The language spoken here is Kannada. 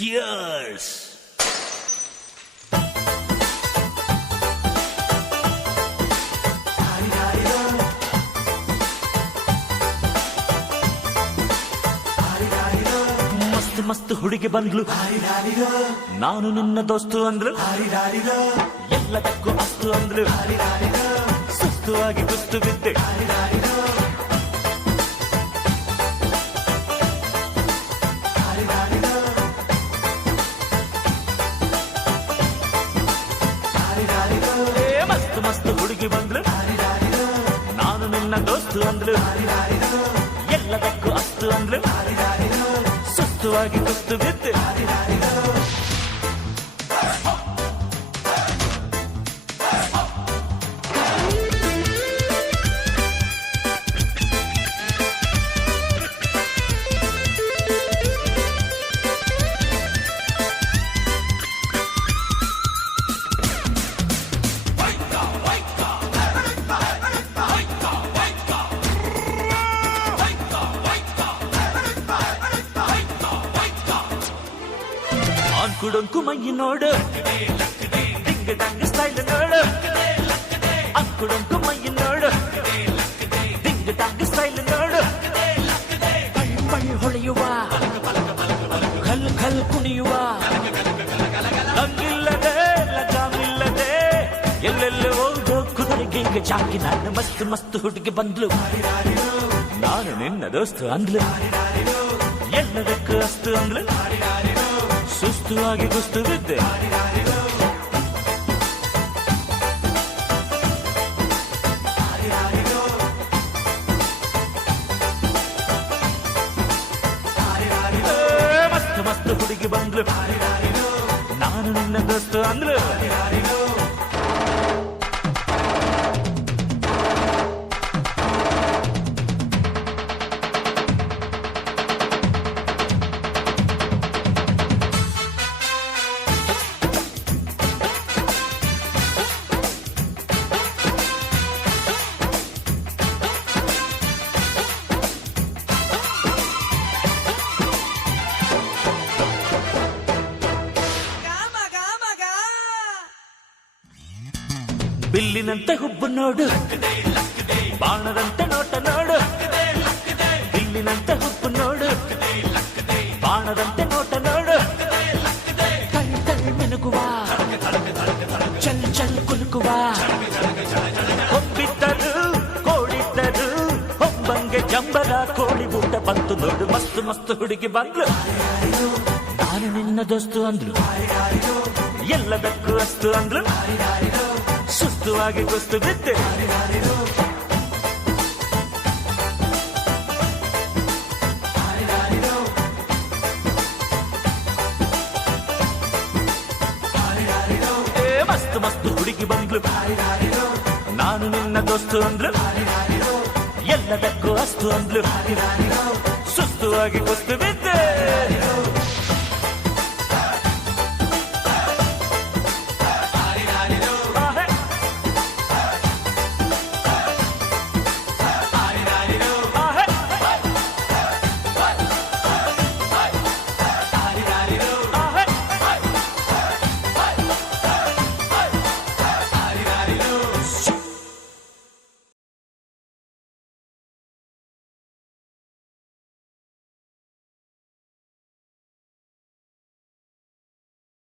Cheers! ಮಸ್ತ್ ಮಸ್ತ್ ಹುಡುಗಿ ಬಂದ್ಲು, ನಾನು ನಿನ್ನ ದೋಸ್ತು ಅಂದ್ಲು, ಎಲ್ಲದಕ್ಕೂ ಅಸ್ತು ಅಂದ್ಲು, ಸುಸ್ತು ಆಗಿ ಕುಸ್ತು ಬಿದ್ದೆ. ಮಸ್ತ್ ಮಸ್ತ್ ಹುಡುಗಿ ಬಂದ್ಲು, ನಾನು ನಿನ್ನ ದೋಸ್ತು ಅಂದ್ಲು, ಎಲ್ಲದಕ್ಕೂ ಅಸ್ತು ಅಂದ್ಲು, ಸುಸ್ತುವಾಗಿ ಕುಸ್ತು ಬಿದ್ದೆ. ಅಂಕುಡೊಂಕು ಮೈ ನೋಡು, ಡಿಂಗ್ ಡಂಗ್ ಸ್ಟೈಲ್ ನೋಡು, ಅಂಕುಡೊಂಕು ಮೈ ನೋಡು, ಡಿಂಗ್ ಡಂಗ್ ಸ್ಟೈಲ್ ನೋಡು, ಪಳ್ ಪಳ್ ಹೊಳೆಯುವ, ಖಲ್ ಖಲ್ ಕುಣಿಯುವ, ಹಂಗಿಲ್ಲದೆ ಲಗಾಮಿಲ್ಲದೆ ಎಲ್ಲೆಲ್ಲೋ ಹೋಗೋ ಕುದುರೆಗೆ ಜಾಕಿ. ನಾನು ಮಸ್ತ್ ಮಸ್ತ್ ಹುಡುಗಿ ಬಂದ್ಲು, ನಾನು ನಿನ್ನ ದೋಸ್ತು ಅಂದ್ಲು, ಎಲ್ಲದಕ್ಕೂ ಅಸ್ತು ಅಂದ್ಲು, ಸುಸ್ತು ಆಗಿ ಕುಸ್ತು ಬಿದ್ದೆ. ಮಸ್ತ್ ಮಸ್ತ್ ಹುಡುಗಿ ಬಂದ್ಲು, ನಾನು ನಿನ್ನ ದೋಸ್ತು ಅಂದ್ಲು. ಬಿಲ್ಲಿನಂತೆ ಹುಬ್ಬು ನೋಡು, ಬಾಣದಂತೆ ನೋಟ ನೋಡು, ಬಿಲ್ಲಿನಂತೆ ಹುಬ್ಬು ನೋಡು, ಬಾಣದಂತೆ ನೋಟ ನೋಡು, ತಳ್ ತಳ್ ಮಿನುಗುವ, ಚಲ್ ಚಲ್ ಕುಲುಕುವ, ಹೊಬ್ಬಿದ್ದರು ಕೋಳಿದ್ದರು ಹೊಂಬಂಗೆ ಜಂಬರ ಕೋಳಿ ಊಟ ಬಂತು ನೋಡು. ಮಸ್ತ್ ಮಸ್ತ್ ಹುಡುಗಿ ಬಂದ್ಲು, ನಾನು ನಿನ್ನ ದೋಸ್ತು ಅಂದ್ಲು, ಎಲ್ಲದಕ್ಕೂ ಅಸ್ತು ಅಂದ್ಲು, ಸುಸ್ತುವಾಗಿ ಕುಸ್ತು ಬಿದ್ದೆ. ಮಸ್ತ್ ಮಸ್ತ್ ಹುಡುಗಿ ಬಂದ್ಲು, ನಾನು ನಿನ್ನ ದೋಸ್ತು ಅಂದ್ಲು, ಎಲ್ಲದಕ್ಕೂ ಅಸ್ತು ಅಂದ್ಲು, ಸುಸ್ತುವಾಗಿ ಕುಸ್ತು ಬಿದ್ದೆ.